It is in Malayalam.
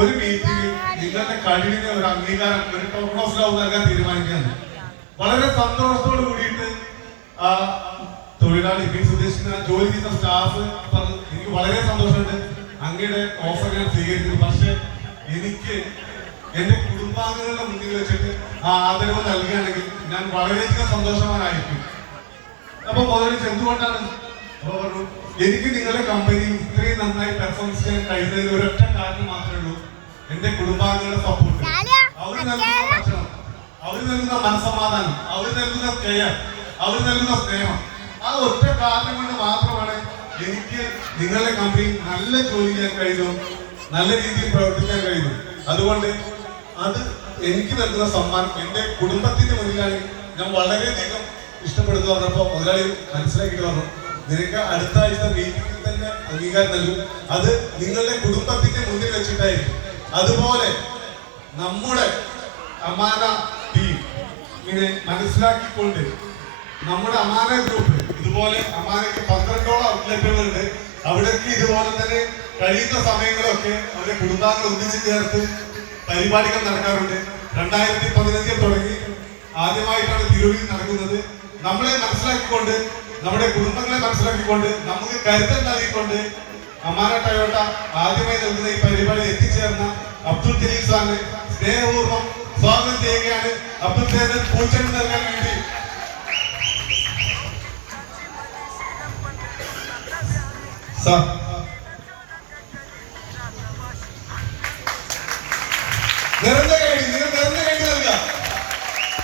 ഒരു മീറ്റിംഗിൽ നിങ്ങളുടെ കഴിവിന് ഒരു അംഗീകാരം, ഒരു ടോക്കൺ ഓഫ് ലവ് നൽകാൻ തീരുമാനിക്കുകയാണ്. വളരെ സന്തോഷത്തോട് കൂടിയിട്ട് ആ തൊഴിലാളി മീൻസ് ഉദ്ദേശിക്കുന്ന ജോലി ചെയ്യുന്ന സ്റ്റാഫ് പറഞ്ഞു, എനിക്ക് വളരെ സന്തോഷമുണ്ട്, അങ്ങയുടെ ഓഫർ ഞാൻ സ്വീകരിക്കുന്നു. പക്ഷെ എനിക്ക് എന്റെ കുടുംബാംഗങ്ങളുടെ മുന്നിൽ വെച്ചിട്ട് ആ ആദരവ് നൽകുകയാണെങ്കിൽ ഞാൻ വളരെയധികം സന്തോഷവാനായിരിക്കും. അപ്പൊ മുതലാളി എന്തുകൊണ്ടാണ്? അപ്പൊ പറഞ്ഞു, എനിക്ക് നിങ്ങളുടെ കമ്പനിയിൽ ഇത്രയും നന്നായി പെർഫോമൻസ് ചെയ്യാൻ കഴിയുന്നതിന് ഒരൊറ്റ കാരണം മാത്രമേ ഉള്ളൂ, എന്റെ കുടുംബാംഗങ്ങളുടെ സപ്പോർട്ട്. അവർ നൽകുന്ന ഭക്ഷണം, അവർ നൽകുന്ന മനസ്സമാധാനം, അവർ നൽകുന്ന കെയർ, അവർ നൽകുന്ന സ്നേഹം, ആ ഒറ്റ കാരണം കൊണ്ട് മാത്രമാണ് എനിക്ക് നിങ്ങളുടെ കമ്പനിയിൽ നല്ല ജോലി ചെയ്യാൻ കഴിയുന്നു, നല്ല രീതിയിൽ പ്രവർത്തിക്കാൻ കഴിയുന്നു. അതുകൊണ്ട് അത് എനിക്ക് നൽകുന്ന സമ്മാനം എന്റെ കുടുംബത്തിന്റെ മുന്നിലാണ് ഞാൻ വളരെയധികം ഇഷ്ടപ്പെടുന്നു പറഞ്ഞപ്പോ മുതലാളി മനസ്സിലാക്കിയിട്ട് പറഞ്ഞു, നിനക്ക് അടുത്ത ആഴ്ച മീറ്റിംഗിൽ തന്നെ അംഗീകാരം നൽകും, അത് നിങ്ങളുടെ കുടുംബത്തിന്റെ മുന്നിൽ വെച്ചിട്ടായിരിക്കും. അതുപോലെ നമ്മുടെ അമാന ടീം ഇങ്ങനെ മനസ്സിലാക്കിക്കൊണ്ട് നമ്മുടെ അമാന ഗ്രൂപ്പ് ഇതുപോലെ അമാനയ്ക്ക് 12ഓളം ഔട്ട്ലെറ്റുകളുണ്ട്. അവിടേക്ക് ഇതുപോലെ തന്നെ കഴിയുന്ന സമയങ്ങളൊക്കെ അവരുടെ കുടുംബാംഗങ്ങൾ ഒന്നിച്ചു ചേർത്ത് പരിപാടികൾ നടക്കാറുണ്ട്. 2015 തുടങ്ങി ആദ്യമായിട്ടാണ് തിരുവനന്തപുരത്ത് നടക്കുന്നത്. നമ്മളെ മനസ്സിലാക്കിക്കൊണ്ട്, നമ്മുടെ കുടുംബങ്ങളെ മനസ്സിലാക്കിക്കൊണ്ട്, നമുക്ക് കരുതൽ നൽകിക്കൊണ്ട് അമാന ടയോട്ട ആദ്യമായി നൽകുന്ന ഈ പരിപാടി എത്തിച്ചേർന്ന അബ്ദുൽ ജലീൽ സാറിനെ സ്നേഹപൂർവ്വം സ്വാഗതം ചെയ്യുകയാണ്. അബ്ദുൽ ജലീൽ പൂച്ചെണ്ട് നൽകാൻ വേണ്ടി സാർ